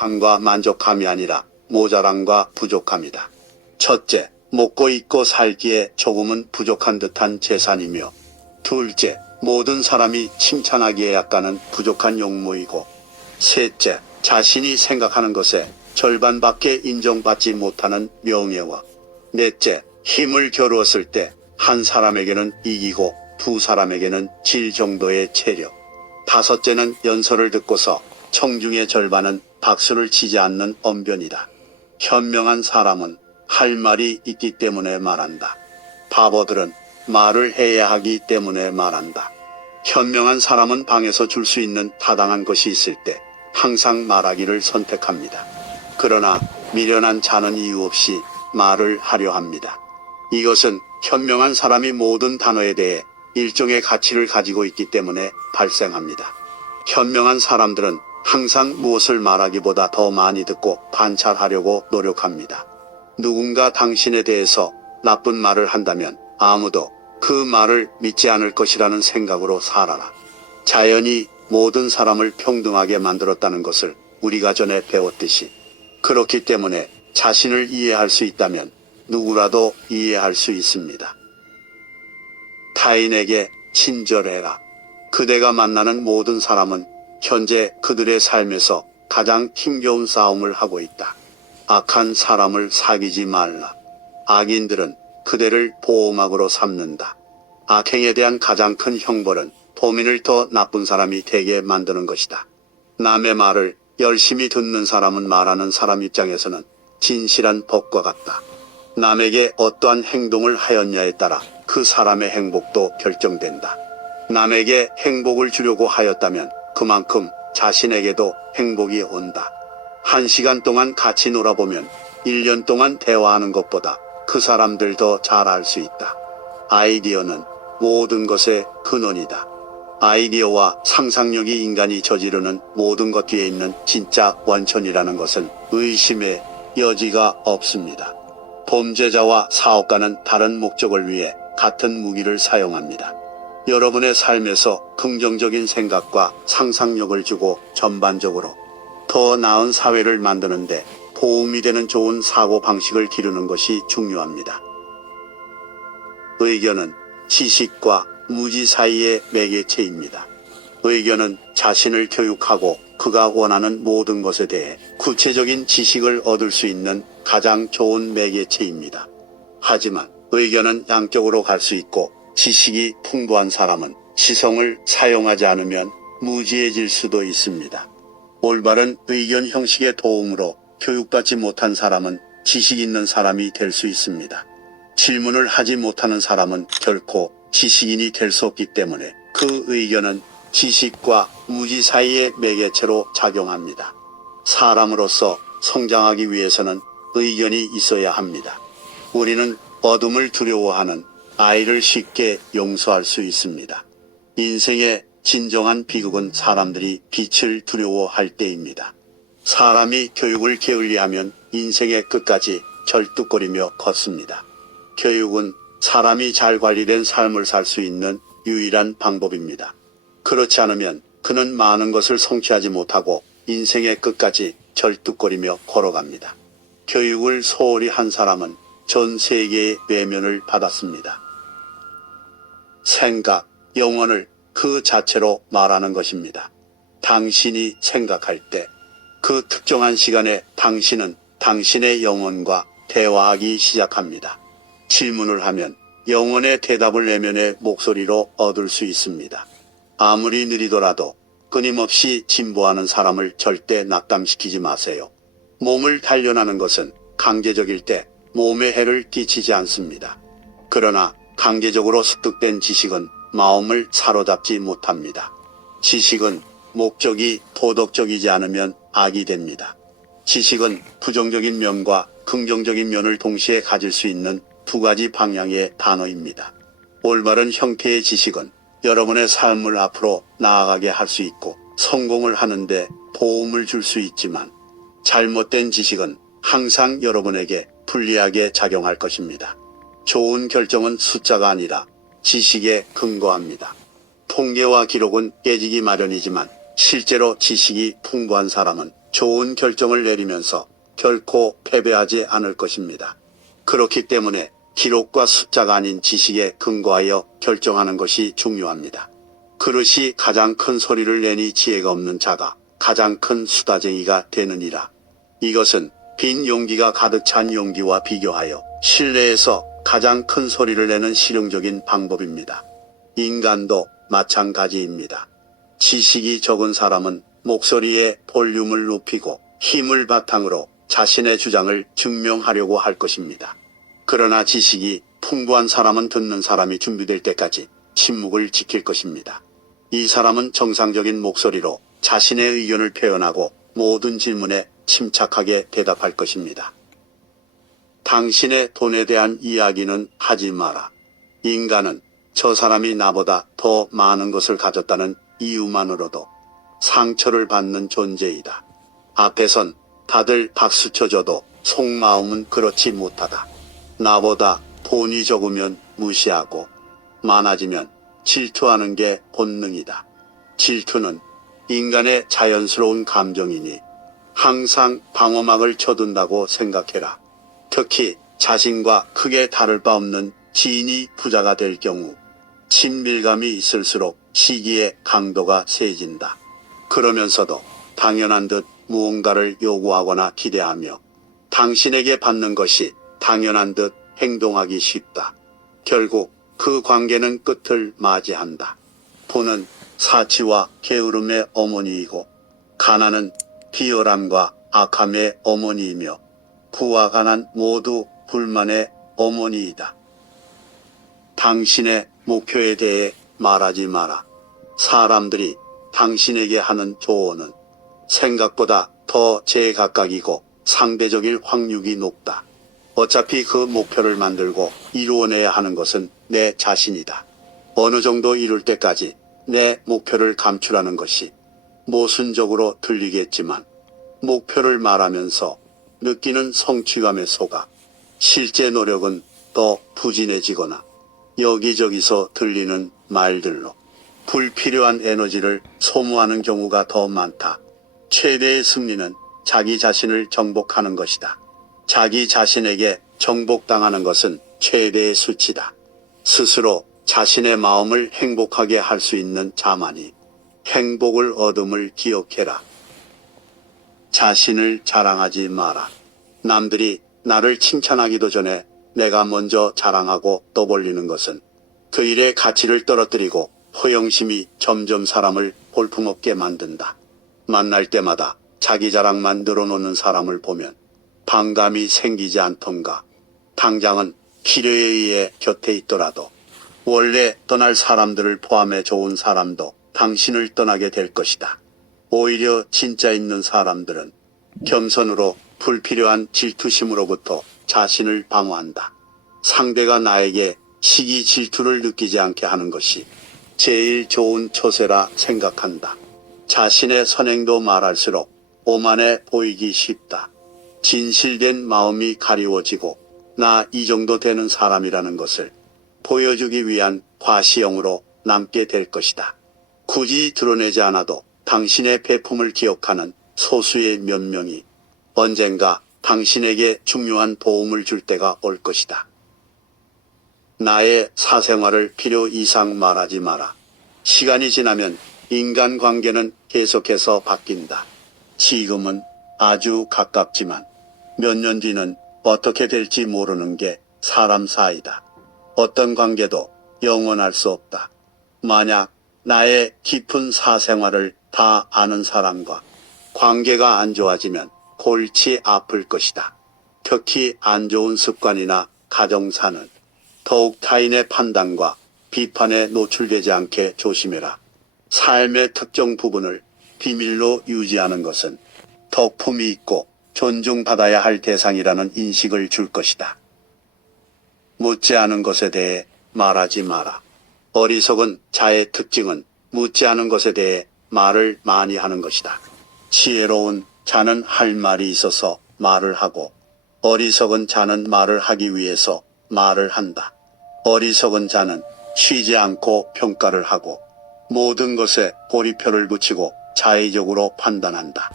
함과 만족함이 아니라 모자람과 부족함이다. 첫째, 먹고 입고 살기에 조금은 부족한 듯한 재산이며, 둘째, 모든 사람이 칭찬하기에 약간은 부족한 용모이고, 셋째, 자신이 생각하는 것에 절반밖에 인정받지 못하는 명예와, 넷째, 힘을 겨루었을 때 한 사람에게는 이기고 두 사람에게는 질 정도의 체력, 다섯째는 연설을 듣고서 청중의 절반은 박수를 치지 않는 언변이다. 현명한 사람은 할 말이 있기 때문에 말한다. 바보들은 말을 해야 하기 때문에 말한다. 현명한 사람은 방에서 줄 수 있는 타당한 것이 있을 때 항상 말하기를 선택합니다. 그러나 미련한 자는 이유 없이 말을 하려 합니다. 이것은 현명한 사람이 모든 단어에 대해 일종의 가치를 가지고 있기 때문에 발생합니다. 현명한 사람들은 항상 무엇을 말하기보다 더 많이 듣고 관찰하려고 노력합니다. 누군가 당신에 대해서 나쁜 말을 한다면 아무도 그 말을 믿지 않을 것이라는 생각으로 살아라. 자연이 모든 사람을 평등하게 만들었다는 것을 우리가 전에 배웠듯이, 그렇기 때문에 자신을 이해할 수 있다면 누구라도 이해할 수 있습니다. 타인에게 친절해라. 그대가 만나는 모든 사람은 현재 그들의 삶에서 가장 힘겨운 싸움을 하고 있다. 악한 사람을 사귀지 말라. 악인들은 그대를 보호막으로 삼는다. 악행에 대한 가장 큰 형벌은 범인을 더 나쁜 사람이 되게 만드는 것이다. 남의 말을 열심히 듣는 사람은 말하는 사람 입장에서는 진실한 법과 같다. 남에게 어떠한 행동을 하였냐에 따라 그 사람의 행복도 결정된다. 남에게 행복을 주려고 하였다면 그만큼 자신에게도 행복이 온다. 1시간 동안 같이 놀아보면 1년 동안 대화하는 것보다 그 사람들 더 잘 알 수 있다. 아이디어는 모든 것의 근원이다. 아이디어와 상상력이 인간이 저지르는 모든 것 뒤에 있는 진짜 원천이라는 것은 의심의 여지가 없습니다. 범죄자와 사업가는 다른 목적을 위해 같은 무기를 사용합니다. 여러분의 삶에서 긍정적인 생각과 상상력을 주고 전반적으로 더 나은 사회를 만드는데 도움이 되는 좋은 사고 방식을 기르는 것이 중요합니다. 의견은 지식과 무지 사이의 매개체입니다. 의견은 자신을 교육하고 그가 원하는 모든 것에 대해 구체적인 지식을 얻을 수 있는 가장 좋은 매개체입니다. 하지만 의견은 양쪽으로 갈 수 있고, 지식이 풍부한 사람은 지성을 사용하지 않으면 무지해질 수도 있습니다. 올바른 의견 형식의 도움으로 교육받지 못한 사람은 지식 있는 사람이 될 수 있습니다. 질문을 하지 못하는 사람은 결코 지식인이 될 수 없기 때문에 그 의견은 지식과 무지 사이의 매개체로 작용합니다. 사람으로서 성장하기 위해서는 의견이 있어야 합니다. 우리는 어둠을 두려워하는 아이를 쉽게 용서할 수 있습니다. 인생의 진정한 비극은 사람들이 빛을 두려워할 때입니다. 사람이 교육을 게을리하면 인생의 끝까지 절뚝거리며 걷습니다. 교육은 사람이 잘 관리된 삶을 살 수 있는 유일한 방법입니다. 그렇지 않으면 그는 많은 것을 성취하지 못하고 인생의 끝까지 절뚝거리며 걸어갑니다. 교육을 소홀히 한 사람은 전 세계의 외면을 받았습니다. 생각, 영혼을 그 자체로 말하는 것입니다. 당신이 생각할 때 그 특정한 시간에 당신은 당신의 영혼과 대화하기 시작합니다. 질문을 하면 영혼의 대답을 내면의 목소리로 얻을 수 있습니다. 아무리 느리더라도 끊임없이 진보하는 사람을 절대 낙담시키지 마세요. 몸을 단련하는 것은 강제적일 때 몸에 해를 끼치지 않습니다. 그러나 강제적으로 습득된 지식은 마음을 사로잡지 못합니다. 지식은 목적이 도덕적이지 않으면 악이 됩니다. 지식은 부정적인 면과 긍정적인 면을 동시에 가질 수 있는 두 가지 방향의 단어입니다. 올바른 형태의 지식은 여러분의 삶을 앞으로 나아가게 할 수 있고 성공을 하는데 도움을 줄 수 있지만, 잘못된 지식은 항상 여러분에게 불리하게 작용할 것입니다. 좋은 결정은 숫자가 아니라 지식에 근거합니다. 통계와 기록은 깨지기 마련이지만 실제로 지식이 풍부한 사람은 좋은 결정을 내리면서 결코 패배하지 않을 것입니다. 그렇기 때문에 기록과 숫자가 아닌 지식에 근거하여 결정하는 것이 중요합니다. 그릇이 가장 큰 소리를 내니 지혜가 없는 자가 가장 큰 수다쟁이가 되느니라. 이것은 빈 용기가 가득 찬 용기와 비교하여 실내에서 가장 큰 소리를 내는 실용적인 방법입니다. 인간도 마찬가지입니다. 지식이 적은 사람은 목소리의 볼륨을 높이고 힘을 바탕으로 자신의 주장을 증명하려고 할 것입니다. 그러나 지식이 풍부한 사람은 듣는 사람이 준비될 때까지 침묵을 지킬 것입니다. 이 사람은 정상적인 목소리로 자신의 의견을 표현하고 모든 질문에 침착하게 대답할 것입니다. 당신의 돈에 대한 이야기는 하지 마라. 인간은 저 사람이 나보다 더 많은 것을 가졌다는 이유만으로도 상처를 받는 존재이다. 앞에선 다들 박수 쳐줘도 속마음은 그렇지 못하다. 나보다 돈이 적으면 무시하고 많아지면 질투하는 게 본능이다. 질투는 인간의 자연스러운 감정이니 항상 방어막을 쳐둔다고 생각해라. 특히 자신과 크게 다를 바 없는 지인이 부자가 될 경우 친밀감이 있을수록 시기의 강도가 세진다. 그러면서도 당연한 듯 무언가를 요구하거나 기대하며 당신에게 받는 것이 당연한 듯 행동하기 쉽다. 결국 그 관계는 끝을 맞이한다. 돈은 사치와 게으름의 어머니이고 가난은 비열함과 악함의 어머니이며 부와 가난 모두 불만의 어머니이다. 당신의 목표에 대해 말하지 마라. 사람들이 당신에게 하는 조언은 생각보다 더 제각각이고 상대적일 확률이 높다. 어차피 그 목표를 만들고 이루어내야 하는 것은 내 자신이다. 어느 정도 이룰 때까지 내 목표를 감추라는 것이 모순적으로 들리겠지만 목표를 말하면서 느끼는 성취감에 속아 실제 노력은 더 부진해지거나 여기저기서 들리는 말들로 불필요한 에너지를 소모하는 경우가 더 많다. 최대의 승리는 자기 자신을 정복하는 것이다. 자기 자신에게 정복당하는 것은 최대의 수치다. 스스로 자신의 마음을 행복하게 할 수 있는 자만이 행복을 얻음을 기억해라. 자신을 자랑하지 마라. 남들이 나를 칭찬하기도 전에 내가 먼저 자랑하고 떠벌리는 것은 그 일의 가치를 떨어뜨리고 허영심이 점점 사람을 볼품없게 만든다. 만날 때마다 자기 자랑만 늘어놓는 사람을 보면 반감이 생기지 않던가. 당장은 필요에 의해 곁에 있더라도 원래 떠날 사람들을 포함해 좋은 사람도 당신을 떠나게 될 것이다. 오히려 진짜 있는 사람들은 겸손으로 불필요한 질투심으로부터 자신을 방어한다. 상대가 나에게 시기 질투를 느끼지 않게 하는 것이 제일 좋은 처세라 생각한다. 자신의 선행도 말할수록 오만해 보이기 쉽다. 진실된 마음이 가리워지고 나 이 정도 되는 사람이라는 것을 보여주기 위한 과시형으로 남게 될 것이다. 굳이 드러내지 않아도 당신의 배품을 기억하는 소수의 몇 명이 언젠가 당신에게 중요한 도움을 줄 때가 올 것이다. 나의 사생활을 필요 이상 말하지 마라. 시간이 지나면 인간관계는 계속해서 바뀐다. 지금은 아주 가깝지만 몇 년 뒤는 어떻게 될지 모르는 게 사람 사이다. 어떤 관계도 영원할 수 없다. 만약 나의 깊은 사생활을 다 아는 사람과 관계가 안 좋아지면 골치 아플 것이다. 특히 안 좋은 습관이나 가정사는 더욱 타인의 판단과 비판에 노출되지 않게 조심해라. 삶의 특정 부분을 비밀로 유지하는 것은 덕품이 있고 존중받아야 할 대상이라는 인식을 줄 것이다. 묻지 않은 것에 대해 말하지 마라. 어리석은 자의 특징은 묻지 않은 것에 대해 말을 많이 하는 것이다. 지혜로운 자는 할 말이 있어서 말을 하고 어리석은 자는 말을 하기 위해서 말을 한다. 어리석은 자는 쉬지 않고 평가를 하고 모든 것에 고리표를 붙이고 자의적으로 판단한다.